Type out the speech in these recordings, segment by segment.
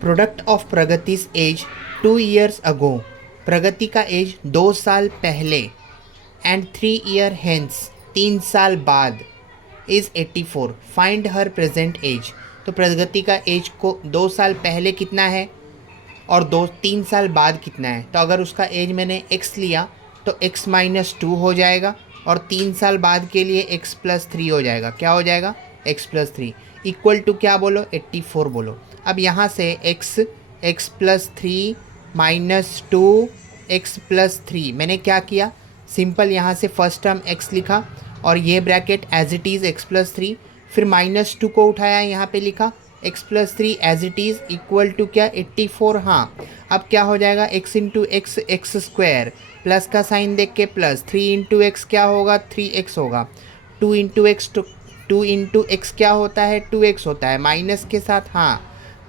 Product of Pragati's age 2 years ago। Pragati का age 2 साल पहले एंड 3 year hence 3 साल बाद is 84। Find her present age. तो प्रगति का एज को 2 साल पहले कितना है और 3 साल बाद कितना है। तो अगर उसका एज मैंने x लिया तो x -2 हो जाएगा और 3 साल बाद के लिए x +3 हो जाएगा। क्या हो जाएगा? x +3 इक्वल टू क्या बोलो? 84 बोलो। अब यहाँ से x +3 -2 x +3 मैंने क्या किया? सिंपल यहाँ से फर्स्ट टर्म x लिखा और ये bracket as it is x +3, फिर -2 को उठाया, यहाँ पे लिखा x +3 as it is equal to क्या? 84। हाँ, अब क्या हो जाएगा? x into x x square, plus का साइन देख के प्लस, 3 इंटू एक्स क्या होगा? 3x होगा। 2 इंटू एक्स, 2 इंटू एक्स क्या होता है? 2x होता है, माइनस के साथ। हाँ,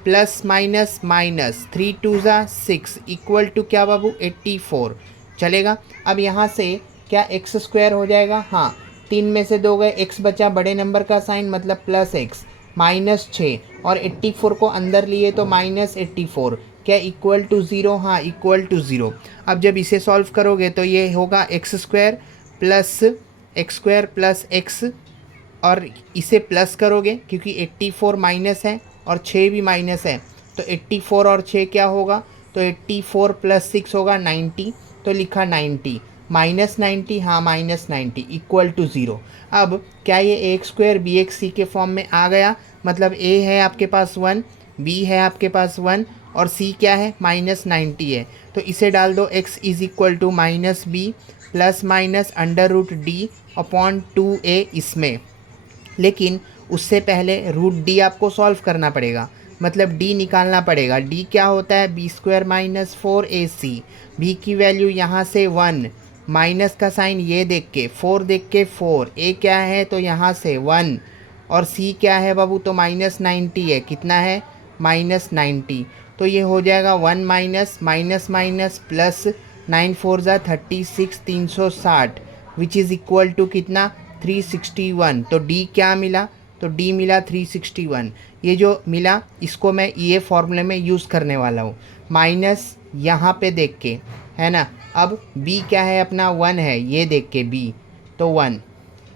प्लस माइनस माइनस, 3 2 ज़ा 6 इक्वल टू क्या बाबू? 84 चलेगा। अब यहाँ से क्या एक्स स्क्वायर हो जाएगा? हाँ, 3 में से 2 गए, x बचा, बड़े नंबर का साइन मतलब प्लस x, -6 और 84 को अंदर लिए तो -84 क्या इक्वल टू 0? हाँ, इक्वल टू 0। अब जब इसे सॉल्व करोगे तो ये होगा एक्स स्क्वायर प्लस एक्स और इसे प्लस करोगे क्योंकि 84 माइनस है और 6 भी माइनस है, तो 84 और 6 क्या होगा? तो 84 + 6 होगा 90, तो लिखा 90 -90। हाँ, -90 इक्वल टू 0। अब क्या ये a² bx c के फॉर्म में आ गया? मतलब a है आपके पास 1, b है आपके पास 1 और c क्या है? -90 है। तो इसे डाल दो, x = -b plus minus √d/2a इसमें। लेकिन उससे पहले √d आपको सॉल्व करना पड़ेगा, मतलब d निकालना पड़ेगा। d क्या होता है? b² - 4ac। b की वैल्यू यहाँ से 1, माइनस का साइन ये देख के, 4 देख के 4, a क्या है? तो यहाँ से 1 और c क्या है बाबू? तो -90 है। कितना है? -90। तो ये हो जाएगा 1 माइनस प्लस 9 4 ज़ा 36 360 विच इज़ इक्वल टू कितना? 361। तो d क्या मिला? तो d मिला 361। ये जो मिला इसको मैं ये फॉर्मूले में यूज़ करने वाला हूँ, माइनस यहाँ पे देख के, है ना। अब b क्या है अपना? 1 है, ये देख के b, तो 1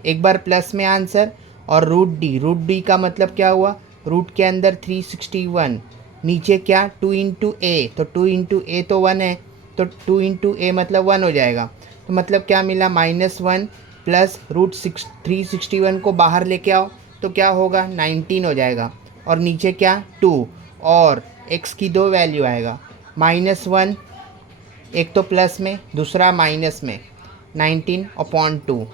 एक बार प्लस में आंसर और √d का मतलब क्या हुआ? रूट के अंदर 361, नीचे क्या? 2 इंटू ए, तो 2 इंटू ए तो 1 है, तो 2 इंटू ए मतलब 1 हो जाएगा। तो मतलब क्या मिला? -1 प्लस √361 को बाहर लेके आओ तो क्या होगा? 19 हो जाएगा और नीचे क्या? 2 और x की 2 वैल्यू आएगा, -1, एक तो प्लस में दूसरा माइनस में, 19/2।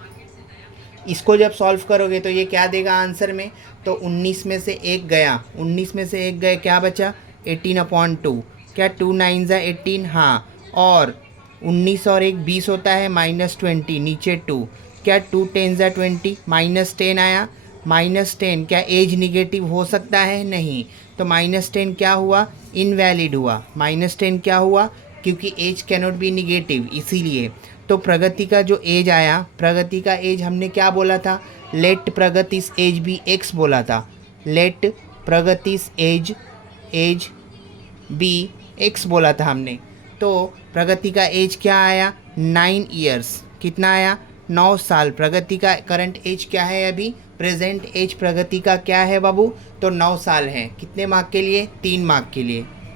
इसको जब सॉल्व करोगे तो ये क्या देगा आंसर में? तो 19 में से 1 गया, 19 में से 1 गए, क्या बचा? 18/2। क्या 2 9 ज़ा 18? हाँ, और 19 और 1 20 होता है, -20 नीचे 2, क्या 2 10 ज़ा 20, -10 आया। -10 क्या एज निगेटिव हो सकता है? नहीं, तो -10 क्या हुआ? इनवैलिड हुआ। -10 क्या हुआ? क्योंकि एज कैनॉट बी निगेटिव, इसीलिए। तो प्रगति का जो एज आया, प्रगति का एज हमने क्या बोला था? लेट प्रगतिस एज बी एक्स बोला था। लेट प्रगतिस एज बी एक्स बोला था हमने। तो प्रगति का एज क्या आया? 9 ईयर्स। कितना आया? 9 साल। प्रगति का करंट एज क्या है अभी? प्रेजेंट एज प्रगति का क्या है बाबू? तो 9 साल है। कितने मार्क के लिए? 3 मार्क के लिए।